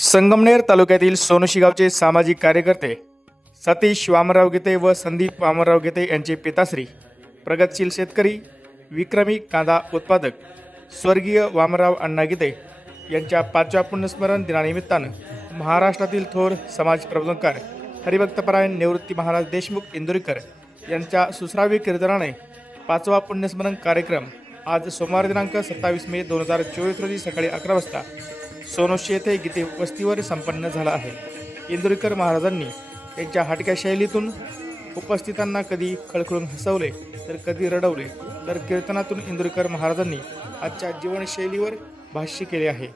संगमनेर तालुक्यातील सोनोशी गावचे सामाजिक कार्यकर्ते सतीश वामनराव गीते व संदीप वामनराव गीते यांचे पिताश्री प्रगतशील शेतकरी विक्रमी कांदा उत्पादक स्वर्गीय वामनराव अण्णा गीते यांच्या 5व्या पुण्यस्मरण दिनानिमित्तानं महाराष्ट्रातील थोर समाज प्रबोधनकार हरिभक्तपरायण निवृत्ती महाराज देशमुख इंदुरीकर यांच्या सुश्राव्य कीर्तनाने 5वा पुण्यस्मरण कार्यक्रम आज सोमवार दिनांक 27 मे 2024 रोजी सकाळी 11 वाजता सोनोशी येथे गीते वस्तीवर संपन्न झाला आहे। इंदुरीकर महाराजांनी त्यांच्या हटक्या शैलीतून उपस्थितांना कधी खळखळून हसवले तर कधी रडवले, तर कीर्तनातून इंदुरीकर महाराजांनी आजच्या जीवनशैलीवर भाष्य केले आहे।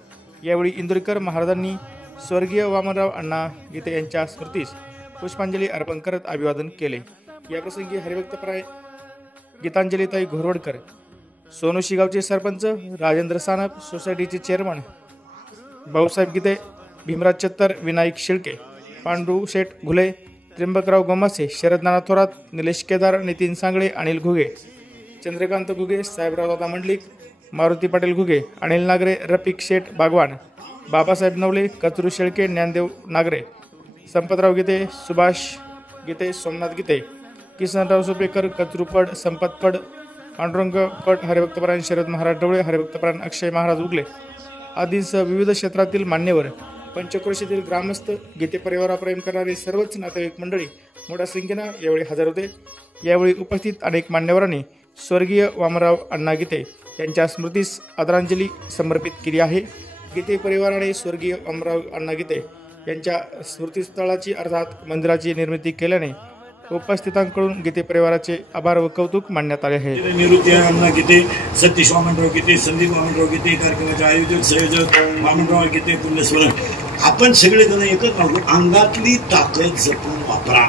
यावेळी इंदुरीकर महाराजांनी स्वर्गीय वामनराव अण्णा गीते यांच्या स्मृतीस पुष्पांजली अर्पण करत अभिवादन केले। याप्रसंगी हरिभक्तपरायण गीतांजलीताई घोरवडकर, सोनोशी गावचे सरपंच राजेंद्र सानप, सोसायटीचे चेअरमन भाऊसाहेब गीते, भीमराज चत्तर, विनायक शिळके, पांडू शेठ घुले, त्र्यंबकराव गोमासे, शरद नाना थोरात, निलेश केदार, नितीन सांगळे, अनिल घुगे, चंद्रकांत घुगे, साहेबराव दादा मंडलिक, मारुती पाटील घुगे, अनिल नागरे, रफिक शेठ बागवान, बाबासाहेब नवले, कचरू शेळके, ज्ञानदेव नागरे, संपतराव गीते, सुभाष गीते, सोमनाथ गीते, किसनराव सुपेकर, कचरू पड, संपत पड, पांडुरंग पड, हरिभक्तपरायण शरद महाराज डवळे, हरिभक्तपरायण अक्षय महाराज उगले आदींसह विविध क्षेत्रातील मान्यवर, पंचक्रोशीतील ग्रामस्थ, गीते परिवारावर प्रेम करणारे सर्वच नातेवाईक मंडळी मोठ्या संख्येनं यावेळी हजर होते। यावेळी उपस्थित अनेक मान्यवरांनी स्वर्गीय वामनराव अण्णा गीते यांच्या स्मृतीस आदरांजली समर्पित केली आहे। गीते परिवाराने स्वर्गीय वामनराव अण्णा गीते यांच्या स्मृतीस्थळाची अर्थात मंदिराची निर्मिती केल्याने उपस्थितांकडून गीते परिवाराचे आभार व कौतुक मानण्यात आले आहे। निवृत्ती अण्णा गीते, सतीश वामनराव गीते, संदीप वामनराव गीते, कार्यक्रमाचे आयोजक संयोजक वामनराव गीते पुण्यस्मरण, आपण सगळे जण एकच राहू, अंगातली ताकद जपून वापरा।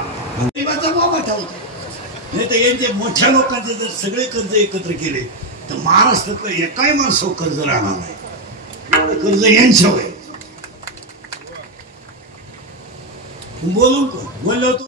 नाही तर यांचे मोठ्या लोकांचे जर सगळे कर्ज एकत्र केले तर महाराष्ट्रात एकाही माणसावर कर्ज राहणार नाही, कर्ज यांच्यावर आहे। बोललो तू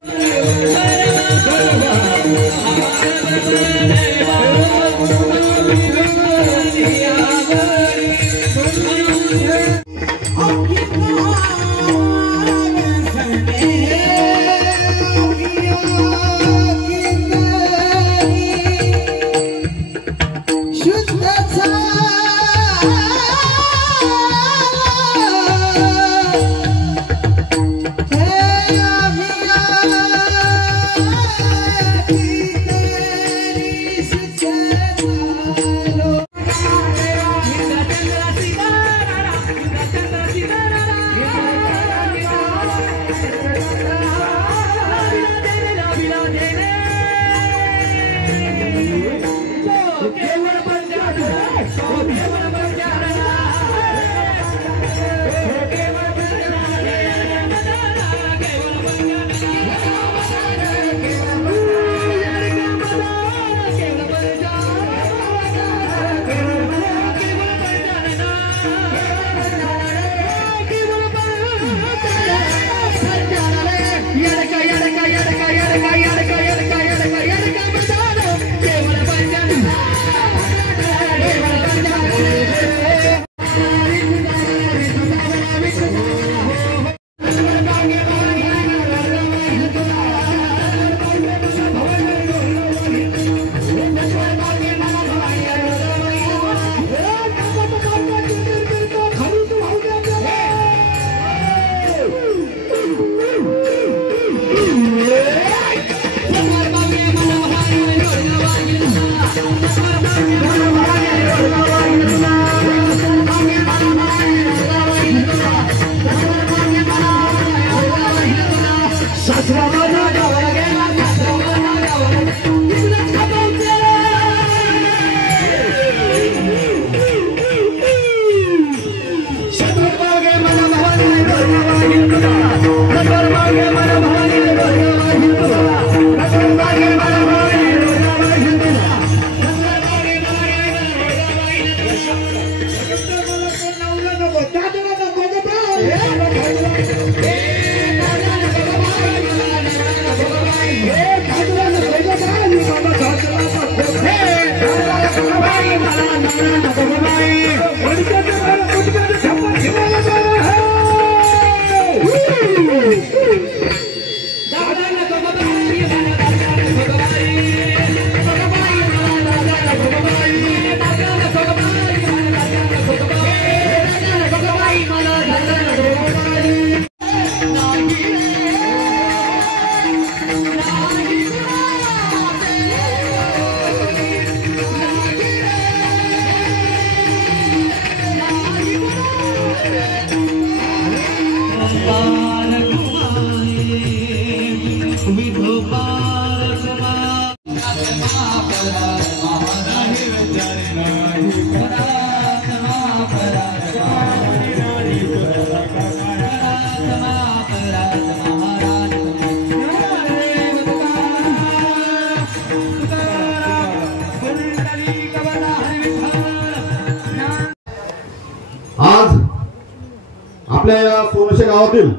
आपल्या या सोनशे गावातील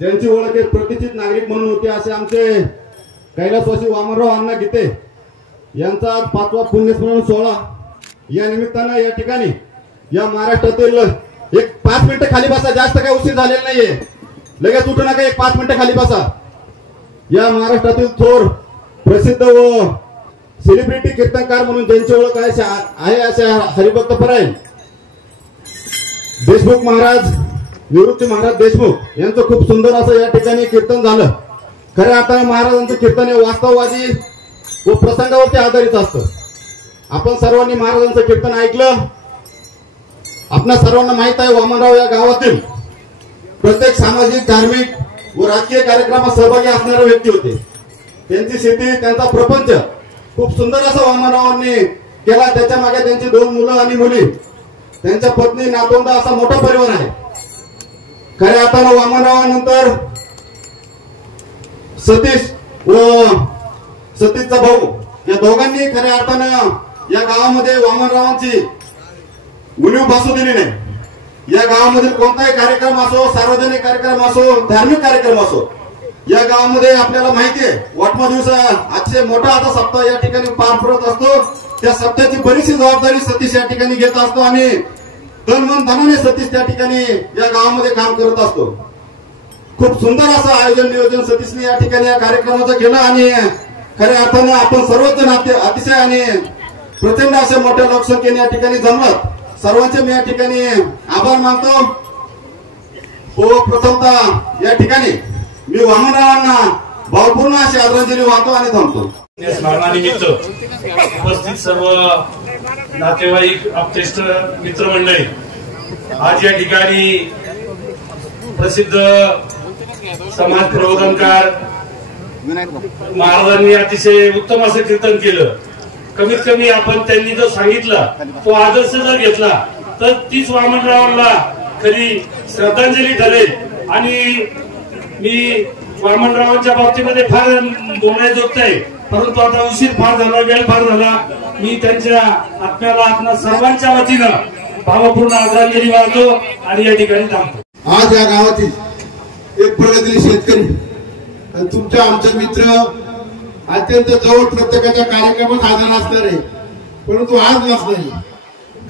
ज्यांची ओळख एक प्रतिष्ठित नागरिक म्हणून होती असे आमचे कैलासवासी वामनराव अण्णा गीते यांचा आज 5वा पुण्यस्मरण सोहळा या निमित्तानं या ठिकाणी या महाराष्ट्रातील एक 5 मिनिटं खाली बसा, जास्त काही उशीर झालेला नाहीये, लगेच उठू नका, एक 5 मिनिटं खाली बसा. या महाराष्ट्रातील थोर प्रसिद्ध व सेलिब्रिटी कीर्तनकार म्हणून ज्यांची ओळख आहे असे हरिभक्त परायण देशमुख महाराज, निवृत्ती महाराज देशमुख यांचं खूप सुंदर असं या ठिकाणी कीर्तन झालं. खऱ्या अर्थाने महाराजांचं कीर्तन हे वास्तववादी व प्रसंगावरती आधारित असतं. आपण सर्वांनी महाराजांचं कीर्तन ऐकलं. आपल्या सर्वांना माहित आहे वामनराव या गावातील प्रत्येक सामाजिक, धार्मिक व राजकीय कार्यक्रमात सहभागी असणारे व्यक्ती होते. त्यांची शेती, त्यांचा प्रपंच खूप सुंदर असा वामनरावांनी केला. त्याच्या मागे त्यांची 2 मुलं आणि मुली, त्यांच्या पत्नी, नातवंड असा मोठा परिवार आहे. खऱ्या अर्थानं वामनरावानंतर सतीश व सतीशचा भाऊ या दोघांनी खऱ्या अर्थानं या गावामध्ये वामनरावांची उणीव भासू दिली नाही. या गावामधील कोणताही कार्यक्रम असो, सार्वजनिक कार्यक्रम असो, धार्मिक कार्यक्रम असो, या गावामध्ये आपल्याला माहिती आहे वटमा दिवस आजचे मोठा आता सप्ताह या ठिकाणी पार पडत असतो. त्या सप्ताहाची बरीचशी जबाबदारी सतीश या ठिकाणी घेत असतो आणि तन मन धनाने सतीश त्या ठिकाणी या गावामध्ये काम करत असतो. खूप सुंदर असं आयोजन नियोजन सतीशने या ठिकाणी या कार्यक्रमाचं केलं आणि खऱ्या अर्थानं आपण सर्वजण अतिशय आणि प्रचंड अशा मोठ्या लोकसंख्येने या ठिकाणी जमलं. सर्वांचे मी या ठिकाणी आभार मानतो. व प्रथमतः या ठिकाणी मी वामनरावांना भावपूर्ण अशी आदरांजली वाहतो आणि थांबतो. स्मरणानिमित्त उपस्थित सर्व नातेवाईक, आप्तेष्ट, मित्रमंडळी, आज या ठिकाणी प्रसिद्ध समाज प्रबोधनकार महाराजांनी अतिशय उत्तम असं कीर्तन केलं. कमीत कमी आपण त्यांनी जो सांगितला तो आदर्श जर घेतला तर तीच वामनरावांना खरी श्रद्धांजली ठरेल. आणि मी वामनरावांच्या बाबतीमध्ये फार बोलण्याजोगत आहे, परंतु आता उशीर फार झाला, वेळ फार झाला. मी त्यांच्या आत्म्याला आपल्या सर्वांच्या वतीनं भावपूर्ण आदरांजली वाहतो आणि या ठिकाणी थांबतो. आज या गावातील एक प्रगतीशील शेतकरी आणि तुमच्या आमचे मित्र अत्यंत जवळ प्रत्येकाच्या कार्यक्रमात हजर असणार आहे, परंतु आज नसणार.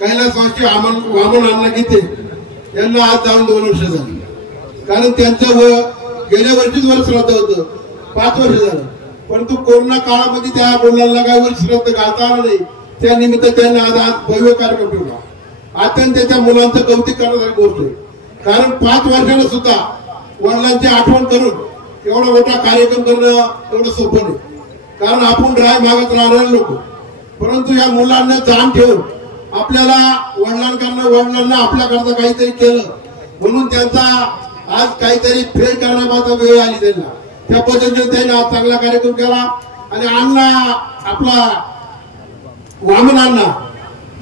कैलासवासी वामन अण्णा गीते यांना आज जाऊन 2 वर्ष झाली. कारण त्यांचं गेल्या वर्षीच वर श्राद्ध होतं, 5 वर्ष झालं, परंतु कोरोना काळामध्ये त्या मुलांना काही वर श्राद्ध घालता आलं नाही. त्या निमित्त त्यांनी आज भव्य कार्यक्रम ठेवला. अत्यंत त्याच्या मुलांचं कौतुक करण्यासारखी गोष्ट आहे. कारण 5 वर्षांना सुद्धा वडिलांची आठवण करून एवढा मोठा कार्यक्रम करणं एवढं सोपं नाही. कारण आपण राय मागत राहणारे लोक, परंतु या मुलांना जाण ठेवून आपल्याला वडिलांना आपल्याकरता काहीतरी केलं म्हणून त्यांचा आज काहीतरी फेर करण्याचा वेळ आली त्यांना. त्या पद्धतीने त्यांनी आज चांगला कार्यक्रम केला. आणि अण्णा आपला वामन अण्णा,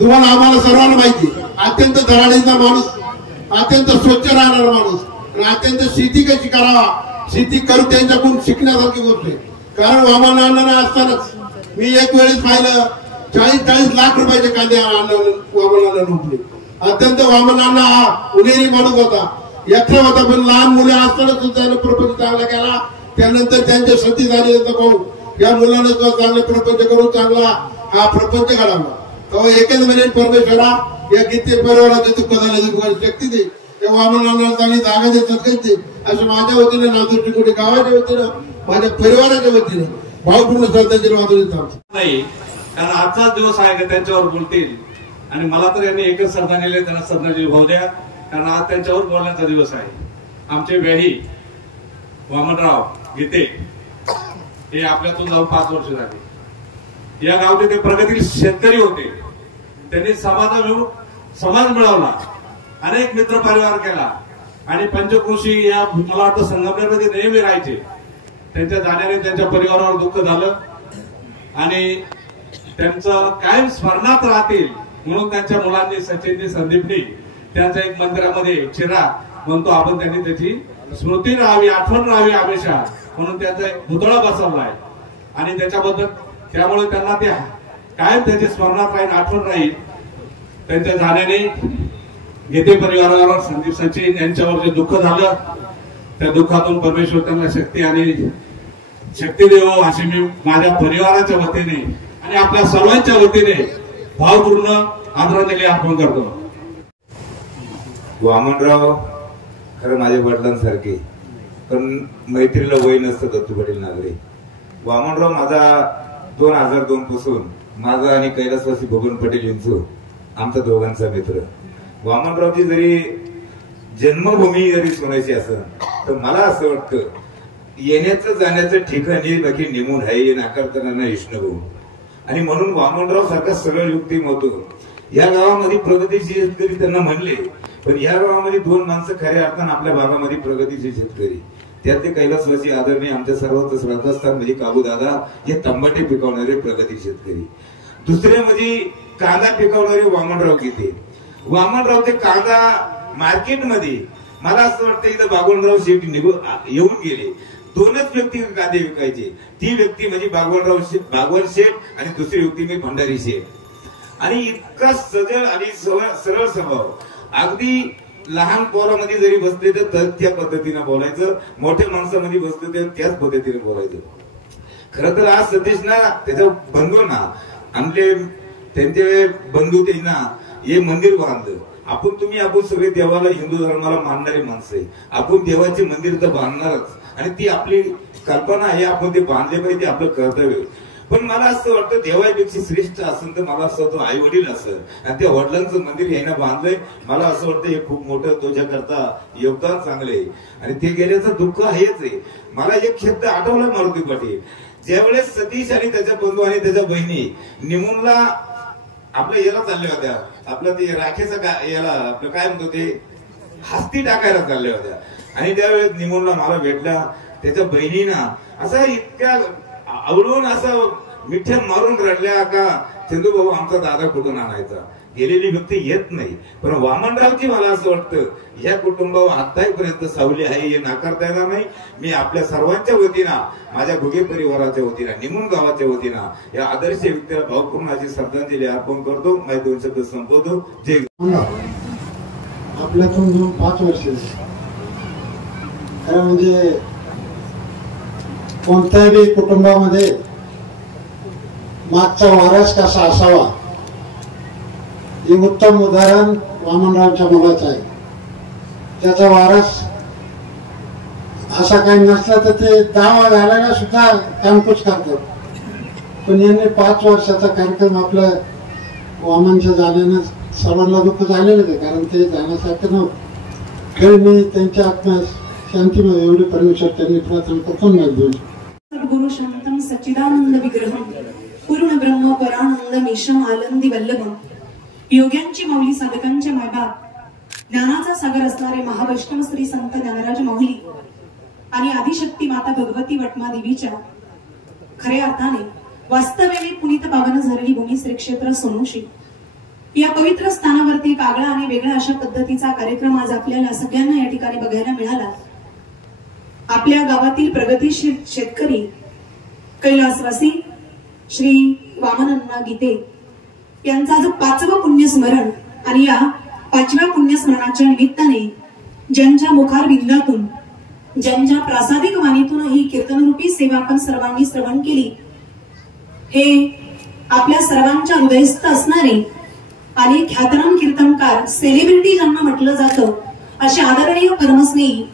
तुम्हाला आम्हाला सर्वांना माहिती, अत्यंत धडाडीचा माणूस, अत्यंत स्वच्छ राहणारा माणूस, अत्यंत शेती कशी करावा, शेती करून त्यांच्याकडून शिकण्यासारखी गोष्ट आहे. कारण वामन अण्णा असतानाच मी एक वेळेस पाहिलं 40-40 लाख रुपयाचे कांदे वामन अण्णा नोंदले. अत्यंत वामन अण्णा हा उन्हेरी माणूस होता, यात्रा होता, पण लहान मुले असतानाच त्यानं प्रपंच चांगला केला. त्यानंतर त्यांच्या सती झाली पाहून या मुलांना चांगला प्रपंच करून चांगला हा प्रपंच घडवला. तेव्हा एकच म्हणजे परमेश्वरा या गीते परिवाराचे तू कदाला शक्ती दे, त्या वामन अण्णाला चांगली जागा देतात दे, असं माझ्या वतीने, नांदुरची गावाच्या वतीनं, माझ्या परिवाराच्या वतीने भावपूर्ण श्रद्धांजली वाहतो नाही. कारण आजचाच दिवस आहे का त्यांच्यावर बोलतील. आणि मला तर यांनी एकच श्रद्धांजली, त्यांना श्रद्धांजली भाऊ द्या, कारण आज त्यांच्यावर बोलण्याचा दिवस आहे. आमचे व्याही वामनराव गीते हे आपल्यातून जाऊन 5 वर्ष झाली. या गावचे ते प्रगतीशील शेतकरी होते. त्यांनी समाज मिळवला, अनेक मित्र परिवार केला आणि पंचकृषी या मला वाटतं संगमनेरमध्ये नेहमी राहायचे. त्यांच्या जाण्याने त्यांच्या परिवारावर दुःख झालं आणि त्यांचं कायम स्मरणात राहतील म्हणून त्यांच्या मुलांनी, सचिननी, संदीपनी त्यांच्या एक मंदिरामध्ये चिरा म्हणतो आपण, त्यांनी त्याची स्मृती राहावी, आठवण राहावी हमेशा म्हणून त्यांचा एक पुतळा बसवला आहे. आणि त्याच्याबद्दल त्यामुळे त्यांना ते कायम त्याची स्मरणात राहील, आठवण राहील. त्यांच्या जाण्याने गीते परिवारावर संदीप सचिन यांच्यावर जे दुःख झालं त्या दुःखातून परमेश्वर त्यांना शक्ती आणि शक्ती देवो अशी मी माझ्या परिवाराच्या वतीने आणि आपल्या सर्वांच्या वतीने भावपूर्ण आदरांजली अर्पण करतो. वामनराव खरं माझ्या वडिलांसारखे, पण मैत्रीला वय नसतं दत्तू पाटील नागरे. वामनराव माझा 2002 पासून माझा आणि कैलासवासी बबन पटेल यांचं आमचा दोघांचा मित्र. वामनरावची जरी जन्मभूमी जरी सोनायची असेल तर मला असं वाटतं येण्याचं जाण्याचं ठिकाणी बाकी नेमून आहे नाकारताना विष्णू. आणि म्हणून वामनराव सारखा सरळ युक्ती होतो. या गावामध्ये प्रगतीशील शेतकरी त्यांना म्हणले, पण या गावामध्ये 2 माणसं खऱ्या अर्थानं आपल्या भागामध्ये प्रगतीशील शेतकरी, त्यातले कैलासवासी आदरणीय आमच्या सर्वांचं श्रद्धास्थान म्हणजे काबूदादा हे तंबाटे पिकवणारे प्रगती शेतकरी. दुसरे म्हणजे कांदा पिकवणारे वामनराव गीते. वामनरावचे कांदा मार्केटमध्ये मला असं वाटतं इथं बागवणराव शेठ येऊन गेले. 2च व्यक्ती कांदे विकायचे. ती व्यक्ती म्हणजे बागवण शेठ आणि दुसरी व्यक्ती म्हणजे भंडारी शेठ. आणि इतका सजळ आणि सरळ स्वभाव, अगदी लहान पोरामध्ये जरी बसले तर त्या पद्धतीनं बोलायचं, मोठ्या माणसामध्ये बसले तर त्याच पद्धतीने बोलायचं. खरं तर आज सतीश ना त्याच्या बंधू ना आमचे त्यांचे बंधू ते ना हे मंदिर बांधलं. आपण सगळे देवाला हिंदू धर्माला मानणारे माणसं आहे. आपण देवाचे मंदिर तर बांधणारच आणि ती आपली कल्पना आहे, आपण ते बांधले पाहिजे, आपलं कर्तव्य. पण मला असं वाटतं देवापेक्षा श्रेष्ठ असेल तर मला असं वाटतं आई वडील असेल आणि त्या वडिलांचं मंदिर यायला बांधलंय. मला असं वाटतं हे खूप मोठं तुझ्याकरता योगदान चांगले आहे आणि ते गेल्याचं दुःख आहेच आहे. मला एक शब्द आठवला मारुती पाटील, ज्यावेळेस सतीश आणि त्याच्या बंधू आणि त्याच्या बहिणी निमूनला आपल्या याला चालल्या होत्या, आपलं ते राखेचं याला आपलं काय म्हणतो ते हस्ती टाकायला चालल्या होत्या आणि त्यावेळेस निमूनला मला भेटला त्याच्या बहिणीना असा इतक्या आवडून असं मिठ्या मारून रडल्या का चंदू भाऊ आमचा दादा कुठून आणायचा. गेलेली व्यक्ती येत नाही, पण वामनरावची मला असं वाटतं या कुटुंबावर आतापर्यंत सावली आहे हे नाकारता येणार नाही. मी आपल्या सर्वांच्या वतीनं, माझ्या घुगे परिवाराच्या वतीनं, निमून गावाच्या वतीनं या आदर्श व्यक्तीला भावपूर्ण अशी श्रद्धांजली अर्पण करतो. माझे 2 शब्द संपवतो. जय. आपल्यातून 5 वर्ष खरं म्हणजे कोणत्याही कुटुंबामध्ये मागचा वारस कसा असावा हे उत्तम उदाहरण वामनरावच्या मुलाचं आहे. त्याचा वारस असा काही नसला तर ते 10 घालायला सुद्धा कामकूच करतात. पण यांनी 5 वर्षाचा कार्यक्रम आपल्या वामनच्या जाण्यानं सर्वांना दुःख झालेलं आहे, कारण ते जाण्यासारखं नव्हतं. खरं मी त्यांच्या आत्मा शांतीमध्ये एवढी परमेश्वर त्यांनी प्रार्थना करतो. गुरु शांतम सच्चिदानंद विग्रहम पूर्ण ब्रह्म परानंद मेषम आनंदी वल्लभम. योग्यांची माऊली, साधकांचे मायबाप, ज्ञानाचा सागर असणारे महावैष्णव श्री संत ज्ञानराज माऊली आणि आदिशक्ती माता भगवती वटमा देवीच्या खऱ्या अर्थाने वास्तव्याने पुनीत पावन झालेली भूमी श्री क्षेत्र सोनोशी या पवित्र स्थानावरती एक आगळा आणि वेगळा अशा पद्धतीचा कार्यक्रम आज आपल्याला सगळ्यांना या ठिकाणी बघायला मिळाला. आपल्या गावातील प्रगतीशील शेतकरी कैलासवासी श्री वामनअण्णा गीते यांचा आज 5वं पुण्यस्मरण आणि या 5व्या पुण्यस्मरणाच्या निमित्ताने ज्यांच्या मुखारविंदातून, ज्यांच्या प्रासादिक वाणीतून ही कीर्तनरूपी सेवा आपण सर्वांनी श्रवण केली, हे आपल्या सर्वांच्या हृदयस्थ असणारे आणि ख्यातनाम कीर्तनकार, सेलिब्रिटी ज्यांना म्हटलं जातं, असे आदरणीय परमस्नेही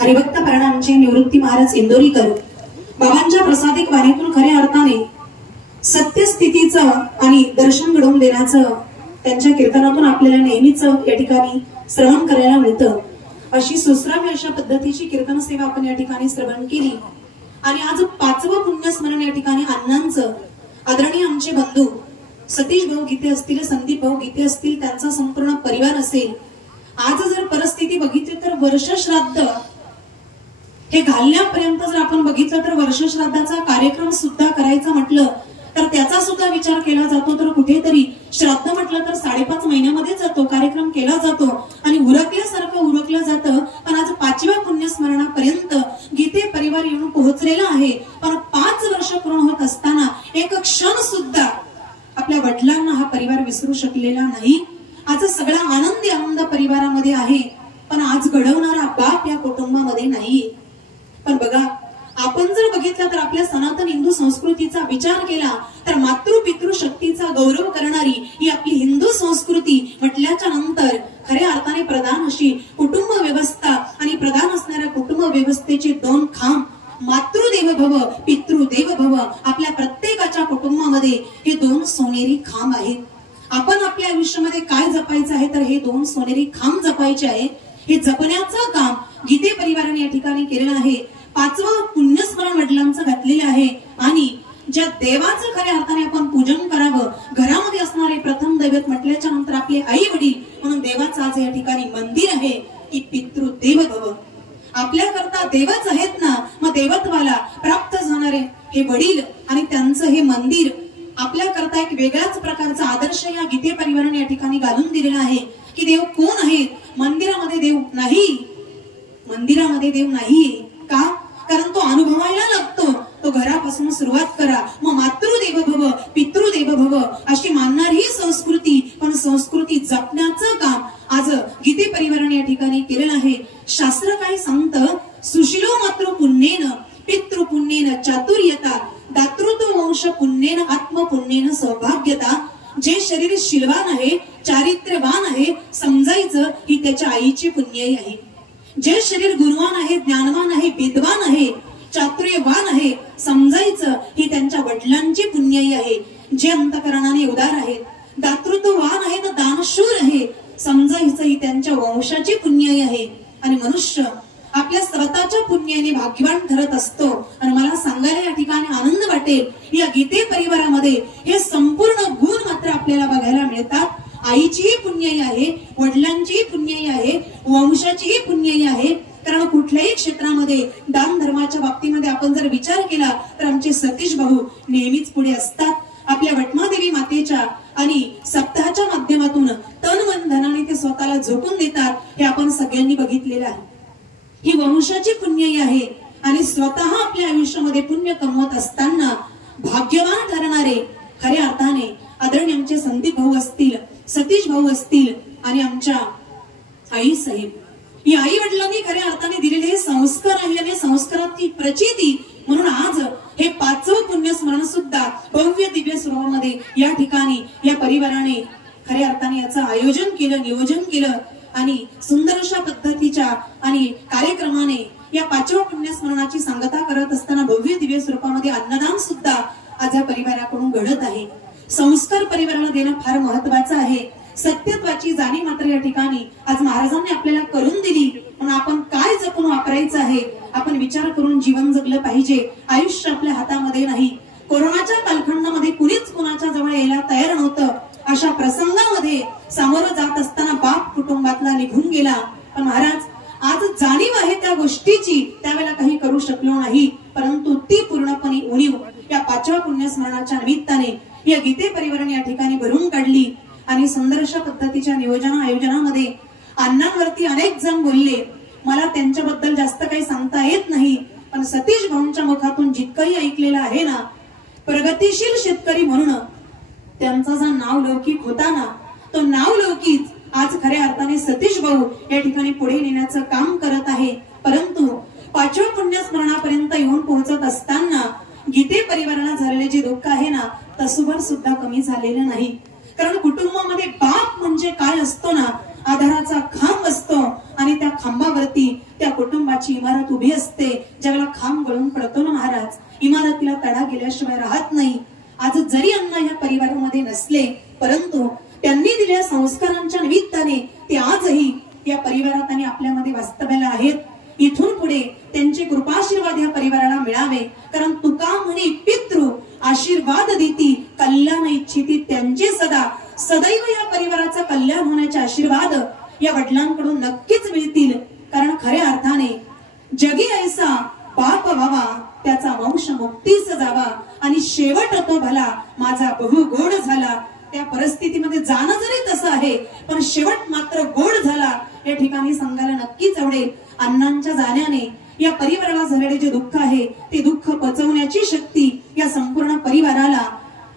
हरिभक्त प्राणांचे निवृत्ती महाराज इंदोरीकर बाबांच्या प्रसादिक वाणीतून खऱ्या अर्थाने सत्यस्थितीचं आणि दर्शन घडवून देण्याचं त्यांच्या कीर्तनातून आपल्याला नेहमीच या ठिकाणी श्रवण करायला मिळतं. अशी सुश्राव्य अशा पद्धतीची कीर्तन सेवा आपण या ठिकाणी श्रवण केली. आणि आज 5वं पुण्यस्मरण या ठिकाणी अण्णांचं, आदरणीय आमचे बंधू सतीश भाऊ गीते असतील, संदीप भाऊ गीते असतील, त्यांचा संपूर्ण परिवार असेल. आज जर परिस्थिती बघितली तर वर्षश्राद्ध हे घालण्यापर्यंत जर आपण बघितलं तर वर्षश्राद्धाचा कार्यक्रम सुद्धा करायचा म्हटलं तर त्याचा सुद्धा विचार केला जातो. तर कुठेतरी श्राद्ध म्हटलं तर 5.5 महिन्यामध्ये जातो, कार्यक्रम केला जातो आणि उरकल्यासारखं उरकलं जातं. पण आज 5व्या पुण्यस्मरणापर्यंत गीते परिवार येऊन पोहोचलेला आहे. पण 5 वर्ष पूर्ण होत असताना एक क्षण सुद्धा आपल्या वडिलांना हा परिवार विसरू शकलेला नाही. आज सगळा आनंदी आनंद परिवार घडवणारा बाप या कुटुंबामध्ये नाहीये. पण बघा, आपण जर बघितलं तर आपल्या सनातन हिंदू संस्कृतीचा विचार केला तर मातृ पितृ शक्तीचा गौरव करणारी ही आपली हिंदू संस्कृती म्हटल्याच्या नंतर खऱ्या अर्थाने प्रधान अशी कुटुंब व्यवस्था आणि प्रधान असणाऱ्या कुटुंब व्यवस्थेचे दोन खांब मातृदेव भव पितृदेव भव आपल्या प्रत्येकाच्या कुटुंबामध्ये हे दोन सोनेरी खांब आहेत. आपण आपल्या आयुष्यामध्ये काय जपायचं आहे तर हे दोन सोनेरी खांब जपायचे आहे. हे जपण्याचं काम गीते परिवाराने या ठिकाणी केलेलं आहे. 5वं पुण्यस्मरण वडिलांचं घातलेलं आहे आणि ज्या देवाचं खऱ्या अर्थाने आपण पूजन करावं, घरामध्ये असणारे प्रथम दैवत म्हटल्याच्या नंतर आपले आई वडील म्हणून देवाचं आज या ठिकाणी मंदिर आहे की पितृदेव भव. आपल्या करता देवच आहेत ना, मग देवत्वाला प्राप्त झाणारे हे वडील आणि त्यांचं हे मंदिर आपल्या करता एक वेगळ्याच प्रकारचा आदर्श या गीते परिवाराने या ठिकाणी घालून दिलेला आहे की देव कोण आहेत. मंदिरामध्ये देव नाही, मंदिरामध्ये देव नाही. का? कारण तो अनुभवायला लागतो. तो घरापासून सुरुवात करा, मग मातृदेव भव पितृदेव भव अशी मानणारी संस्कृती, पण संस्कृती जपण्याचं काम आज गीते परिवाराने या ठिकाणी केलेलं आहे. शास्त्र काय सांगतं? सुशीलो मातृ पुण्येन पितृ पुण्येन चातुर्यता दातृत्व वंश पुण्येन आत्म पुण्येन सौभाग्यता. जे शरीर शीलवान आहे, चारित्र्यवान आहे, समजायचं ही त्याच्या आईची पुण्याई आहे. जे शरीर गुणवान आहे, ज्ञानवान आहे, विद्वान आहे, चातुर्यवान आहे, समजायचं ही त्यांच्या वडिलांची पुण्याई आहे. जे अंतकरणाने उदार आहेत, दातृत्ववान आहे, दानशूर आहे, समजायचं ही त्यांच्या वंशाची पुण्याई आहे. आणि मनुष्य आपल्या स्वतःच्या पुण्याने भाग्यवान ठरत असतो. आणि मला सांगायला या ठिकाणी आनंद वाटेल, या गीते परिवारामध्ये हे संपूर्ण गुण मात्र आपल्याला बघायला मिळतात. आईचीही पुण्याई आहे, वडिलांचीही पुण्याई आहे, वंशाचीही पुण्याई आहे. कारण कुठल्याही क्षेत्रामध्ये दान धर्माच्या बाबतीमध्ये आपण जर विचार केला तर आमचे सतीश भाऊ नेहमीच पुढे असतात. आपल्या वटमादेवी मातेच्या आणि सप्ताहाच्या माध्यमातून तन मन धनाने ते स्वतःला झोकून देतात. हे आपण सगळ्यांनी बघितलेलं आहे. ही वंशाची पुण्याई आहे आणि स्वतः आपल्या आयुष्यामध्ये पुण्य कमवत असताना भाग्यवान ठरणारे खऱ्या अर्थाने आदरणीय आमचे संदीप भाऊ असतील, सतीश भाऊ असतील आणि आमच्या आई साहेब, ही आई वडिलांनी खऱ्या अर्थाने दिलेले हे संस्कार आहे आणि संस्काराची प्रचिती म्हणून आज हे 5वं पुण्यस्मरण सुद्धा भव्य दिव्य स्वरूपामध्ये या ठिकाणी या परिवाराने खऱ्या अर्थाने याचं आयोजन केलं, नियोजन केलं आणि सुंदर अशा पद्धतीच्या आणि कार्यक्रमाने या 5व्या पुण्यस्मरणाची सांगता करत असताना भव्य दिव्य स्वरूपामध्ये अन्नदान सुद्धा आज या परिवाराकडून घडत आहे. संस्कार परिवाराला देणं फार महत्वाचं आहे. सत्यत्वाची जाणीव मात्र या ठिकाणी आज महाराजांनी आपल्याला करून दिली. म्हणून आपण काय जपून वापरायचं आहे, आपण विचार करून जीवन जगलं पाहिजे. आयुष्य आपल्या हातामध्ये नाही. कोरोनाच्या कालखंडामध्ये कुणीच कुणाच्या जवळ यायला तयार नव्हतं. अशा प्रसंगामध्ये सामोरं जात असताना बाप कुटुंबातला निघून गेला. पण महाराज आज जाणीव आहे त्या गोष्टीची, त्यावेळेला काही करू शकलो नाही, परंतु ती पूर्णपणे उणीव या 5व्या पुण्यस्मरणाच्या निमित्ताने या गीते परिवाराने या ठिकाणी भरून काढली. आणि सुंदर अशा पद्धतीच्या आयोजनामध्ये अण्णांवरती अनेक जण बोलले. मला त्यांच्याबद्दल जास्त काही सांगता येत नाही, पण सतीश भाऊंच्या मुखातून जितकंही ऐकलेलं आहे ना, प्रगतिशील शेतकरी म्हणून त्यांचा जो नाव लौकिक होता ना, तो नाव लौकिक आज खऱ्या अर्थाने सतीश भाऊ या ठिकाणी पुढे नेण्याचं काम करत आहे. परंतु 5व्या पुण्यस्मरणापर्यंत येऊन पोहोचत असताना गीते परिवाराला झालेले जे दुःख आहे ना, तसुभर सुद्धा कमी झालेलं नाही. कारण कुटुंबामध्ये बाप म्हणजे काय असतो ना, आधाराचा खांब असतो आणि त्या खांबावरती त्या कुटुंबाची इमारत उभी असते. ज्यावेळेला खांब गळून पडतो ना महाराज, इमारतीला तडा गेल्याशिवाय राहत नाही. आज जरी अण्णा या परिवारामध्ये नसले, परंतु त्यांनी दिलेल्या संस्कारांच्या निमित्ताने ते आजही या परिवारात आणि आपल्यामध्ये वास्तव्याला आहेत. इथून पुढे त्यांचे कृपाशीर्वाद या परिवाराला मिळावे. कारण तुका म्हणे पितृ आशीर्वाद देती, कल्याण इच्छिती त्यांचे सदा. सदैव या परिवाराचा कल्याण होण्याचे आशीर्वाद या वडिलांकडून नक्कीच मिळतील. कारण खऱ्या अर्थाने जगी ऐसा बाप व्हावा, त्याचा वंश मुक्तीस जावा आणि शेवट तो भला माझा बहु गोड झाला. त्या परिस्थितीमध्ये जाणं जरी तसं आहे, पण शेवट मात्र गोड झाला या ठिकाणी सांगायला नक्कीच आवडेल. अण्णांच्या जाण्याने या परिवाराला झालेले जे दुःख आहे ते दुःख पचवण्याची शक्ती या संपूर्ण परिवाराला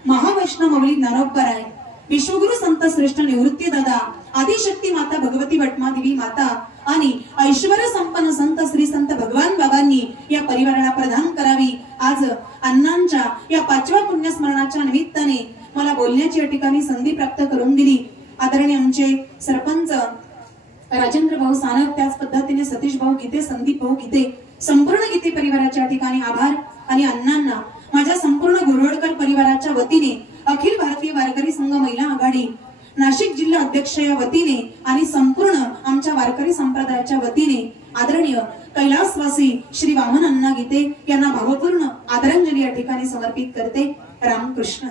महावैष्णव माऊली ज्ञानोबराय, विश्वगुरु संत श्रेष्ठ निवृत्ती दादा, आदिशक्ती माता भगवती वटमादेवी माता आणि परिवाराला प्रदान करावी। आज अण्णांच्या या 5व्या पुण्यस्मरणाच्या निमित्ताने मला बोलण्याची या ठिकाणी संधी प्राप्त करून दिली। आदरणीय आमचे सरपंच राजेंद्र भाऊ सानप, त्याच पद्धतीने सतीश भाऊ गीते, संदीप भाऊ गीते, संपूर्ण गीते परिवाराच्या ठिकाणी आभार। आणि अण्णांना माझ्या संपूर्ण गुरवडकर परिवाराच्या वतीने, अखिल भारतीय वारकरी संघ महिला आघाडी नाशिक जिल्हा अध्यक्ष या वतीने आणि संपूर्ण आमच्या वारकरी संप्रदायाच्या वतीने आदरणीय कैलासवासी श्री वामन अण्णा गीते यांना भावपूर्ण आदरांजली या ठिकाणी समर्पित करते। रामकृष्ण।